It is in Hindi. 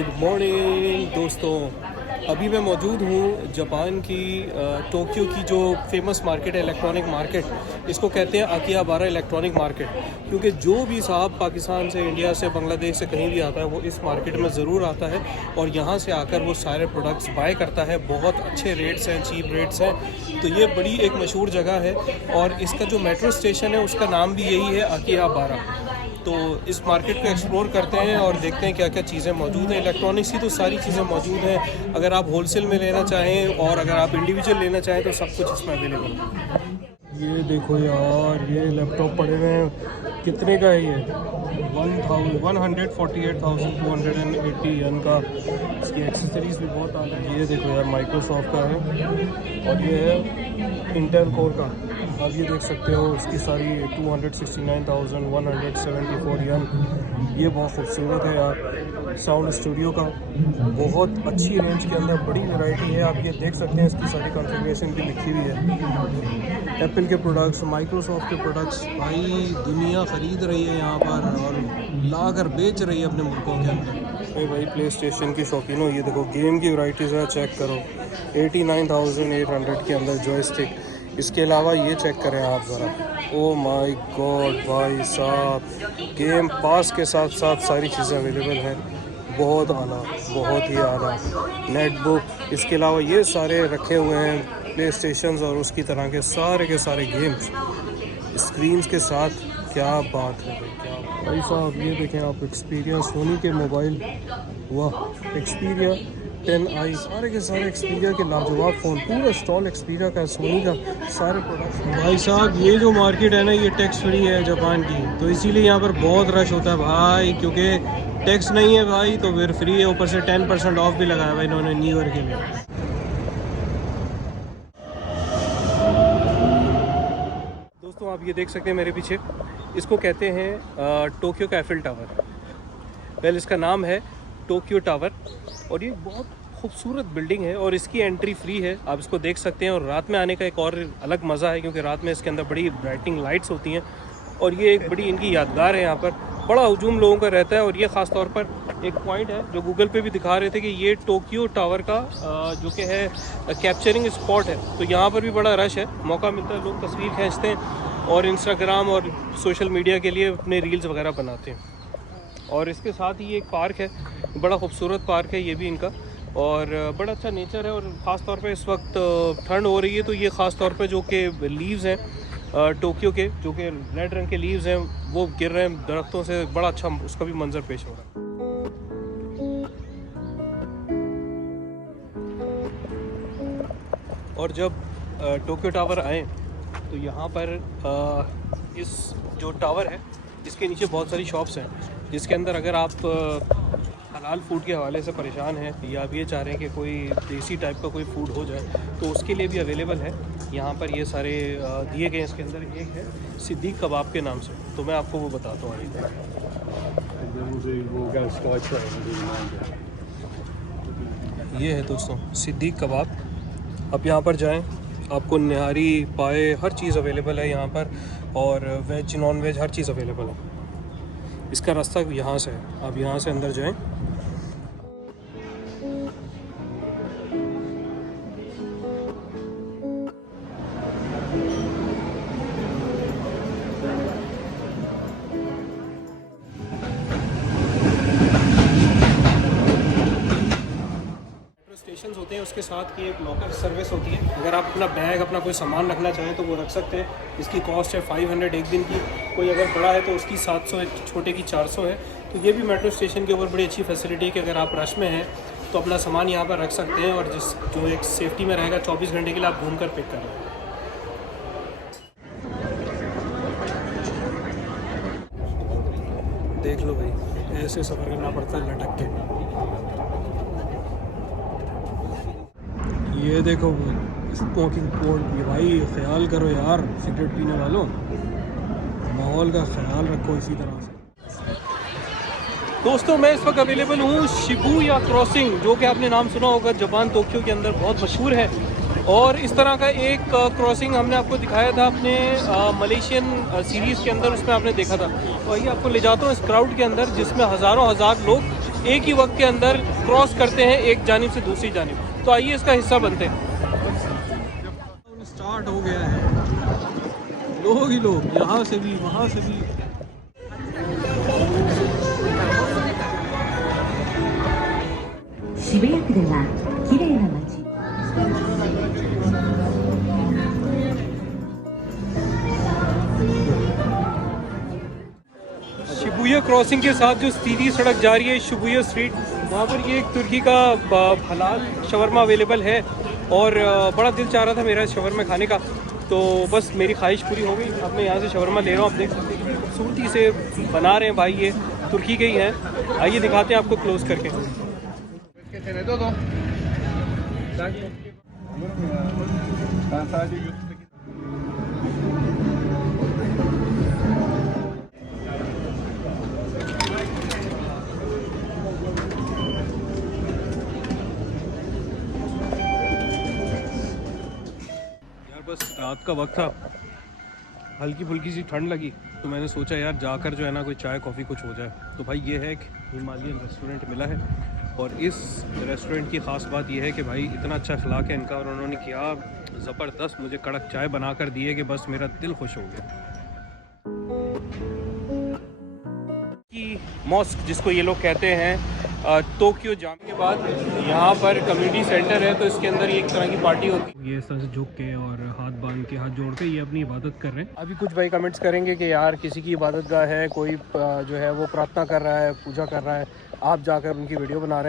गुड मॉर्निंग दोस्तों। अभी मैं मौजूद हूँ जापान की टोक्यो की जो फेमस मार्केट है, इलेक्ट्रॉनिक मार्केट। इसको कहते हैं आकिहाबारा इलेक्ट्रॉनिक मार्केट, क्योंकि जो भी साहब पाकिस्तान से, इंडिया से, बांग्लादेश से कहीं भी आता है वो इस मार्केट में ज़रूर आता है और यहाँ से आकर वो सारे प्रोडक्ट्स बाय करता है। बहुत अच्छे रेट्स हैं, चीप रेट्स हैं। तो ये बड़ी एक मशहूर जगह है और इसका जो मेट्रो स्टेशन है उसका नाम भी यही है, आकिहाबारा। तो इस मार्केट को एक्सप्लोर करते हैं और देखते हैं क्या क्या चीज़ें मौजूद हैं। इलेक्ट्रॉनिक्स की तो सारी चीज़ें मौजूद हैं। अगर आप होलसेल में लेना चाहें और अगर आप इंडिविजुअल लेना चाहें तो सब कुछ इसमें अवेलेबल है। ये देखो यार, ये लैपटॉप पड़े हुए हैं। कितने का है ये? 148,280 यन का। इसकी एक्सेसरीज भी बहुत आ रही है। ये देखो यार, माइक्रोसॉफ्ट का है और ये है इंटेल कोर का। आप ये देख सकते हो, इसकी सारी 269,174 यन। ये बहुत खूबसूरत है यार। साउंड स्टूडियो का बहुत अच्छी रेंज के अंदर बड़ी वैरायटी है। आप ये देख सकते हैं, इसकी सारी कॉन्फ़िगरेशन भी लिखी हुई है। एप्पल के प्रोडक्ट्स, माइक्रोसॉफ्ट के प्रोडक्ट्स, भाई दुनिया ख़रीद रही है यहाँ पर और ला कर बेच रही है अपने मुल्कों के अंदर। भाई प्ले स्टेशन की शौकीन हो, ये देखो गेम की वैराइटीज़ है, चेक करो। 89,800 के अंदर जॉयस्टिक। इसके अलावा ये चेक करें आप ज़रा, ओ माय गॉड भाई साहब, गेम पास के साथ साथ सारी चीज़ें अवेलेबल हैं। बहुत आला, बहुत ही आला नेटबुक। इसके अलावा ये सारे रखे हुए हैं प्ले स्टेशंस और उसकी तरह के सारे गेम्स स्क्रीन्स के साथ। क्या बात है भाई, क्या भाई साहब। ये देखें आप, एक्सपीरिया सोनी के मोबाइल, वाह, एक्सपीरिया 10i, सारे के सारे एक्सपीरिया के लाजवाब फ़ोन। पूरा स्टॉल एक्सपीरिया का, सोनी का, सारे प्रोडक्ट्स। भाई साहब ये जो मार्केट है ना, ये टैक्स फ्री है जापान की, तो इसीलिए यहाँ पर बहुत रश होता है भाई, क्योंकि टैक्स नहीं है भाई तो फिर फ्री है। ऊपर से 10% ऑफ भी लगाया भाई इन्होंने न्यू ईयर के लिए। दोस्तों आप ये देख सकते हैं मेरे पीछे, इसको कहते हैं टोक्यो का एफिल टावर। वेल, इसका नाम है टोक्यो टावर और ये बहुत खूबसूरत बिल्डिंग है और इसकी एंट्री फ्री है। आप इसको देख सकते हैं और रात में आने का एक और अलग मज़ा है, क्योंकि रात में इसके अंदर बड़ी ब्राइटनिंग लाइट्स होती हैं और ये एक बड़ी इनकी यादगार है। यहाँ पर बड़ा हुजूम लोगों का रहता है और ये ख़ास तौर पर एक पॉइंट है जो गूगल पे भी दिखा रहे थे कि ये टोक्यो टावर का जो कि है कैप्चरिंग स्पॉट है। तो यहाँ पर भी बड़ा रश है, मौका मिलता है लोग तस्वीर खींचते हैं और इंस्टाग्राम और सोशल मीडिया के लिए अपने रील्स वगैरह बनाते हैं। और इसके साथ ही एक पार्क है, बड़ा खूबसूरत पार्क है ये भी इनका, और बड़ा अच्छा नेचर है। और ख़ास तौर पे इस वक्त ठंड हो रही है तो ये ख़ास तौर पे जो कि लीव्स हैं टोक्यो के, जो कि रेड रंग के लीव्स हैं, वो गिर रहे हैं दरख्तों से। बड़ा अच्छा उसका भी मंजर पेश हो रहा है। और जब टोक्यो टावर आए तो यहाँ पर इस जो टावर है इसके नीचे बहुत सारी शॉप्स हैं, जिसके अंदर अगर आप हलाल फूड के हवाले से परेशान हैं या आप ये चाह रहे हैं कि कोई देसी टाइप का कोई फूड हो जाए तो उसके लिए भी अवेलेबल है। यहाँ पर ये सारे दिए गए। इसके अंदर एक है सिद्दीक कबाब के नाम से, तो मैं आपको वो बताता हूँ। ये है दोस्तों सिद्दीक कबाब। आप यहाँ पर जाएं, आपको निहारी, पाए, हर चीज़ अवेलेबल है यहाँ पर, और वेज नॉन वेज हर चीज़ अवेलेबल है। इसका रास्ता यहाँ से है, आप यहाँ से अंदर जाएं। स्टेशन होते हैं, उसके साथ की एक लॉकर सर्विस होती है। अगर आप अपना बैग, अपना कोई सामान रखना चाहें तो वो रख सकते हैं। इसकी कॉस्ट है 500 एक दिन की। कोई अगर बड़ा है तो उसकी 700 है, छोटे की 400 है। तो ये भी मेट्रो स्टेशन के ऊपर बड़ी अच्छी फैसिलिटी है कि अगर आप रश में हैं तो अपना सामान यहाँ पर रख सकते हैं और जो एक सेफ्टी में रहेगा 24 घंटे के लिए आप घूम कर पिक कर लें। देख लो भाई, ऐसे सफ़र करना पड़ता है लटक के। ये देखो स्मोकिंग पोल, ये भाई ख्याल करो यार, सिगरेट पीने वालों, माहौल का ख्याल रखो इसी तरह से। दोस्तों मैं इस वक्त अवेलेबल हूँ शिबुया क्रॉसिंग, जो कि आपने नाम सुना होगा, जापान टोक्यो के अंदर बहुत मशहूर है। और इस तरह का एक क्रॉसिंग हमने आपको दिखाया था अपने मलेशियन सीरीज़ के अंदर, उसमें आपने देखा था। तो आइए आपको ले जाता हूँ इस क्राउड के अंदर जिसमें हज़ारों लोग एक ही वक्त के अंदर क्रॉस करते हैं एक जानिब से दूसरी जानिब। तो आइए इसका हिस्सा बनते हैं। स्टार्ट हो गया है, लोग ही लोग, यहाँ से भी वहाँ से भी। शिबुया क्रॉसिंग के साथ जो सीधी सड़क जा रही है शिबुया स्ट्रीट, वहाँ पर ये एक तुर्की का हलाल शवरमा अवेलेबल है और बड़ा दिल चाह रहा था मेरा शवरमा खाने का, तो बस मेरी ख्वाहिश पूरी हो गई। अब मैं यहाँ से शवरमा ले रहा हूँ। आप देख सकते हैं खूबसूरती से बना रहे हैं भाई, ये तुर्की के ही हैं। आइए दिखाते हैं आपको क्लोज करके। बस रात का वक्त था, हल्की फुल्की सी ठंड लगी, तो मैंने सोचा यार जाकर जो है ना कोई चाय कॉफ़ी कुछ हो जाए। तो भाई ये है एक हिमालयन रेस्टोरेंट मिला है और इस रेस्टोरेंट की ख़ास बात यह है कि भाई इतना अच्छा अखलाक है इनका और उन्होंने किया ज़बरदस्त, मुझे कड़क चाय बना कर दी है कि बस मेरा दिल खुश हो गया। मॉस्क जिसको ये लोग कहते हैं, टोक्यो जाम के बाद यहाँ पर कम्युनिटी सेंटर है, तो इसके अंदर ये एक तरह की पार्टी होती है। ये इस तरह से झुक के और हाथ बांध के, हाथ जोड़ के ये अपनी इबादत कर रहे हैं। अभी कुछ भाई कमेंट्स करेंगे कि यार किसी की इबादत गाह है, कोई जो है वो प्रार्थना कर रहा है, पूजा कर रहा है, आप जाकर उनकी वीडियो बना रहे हैं।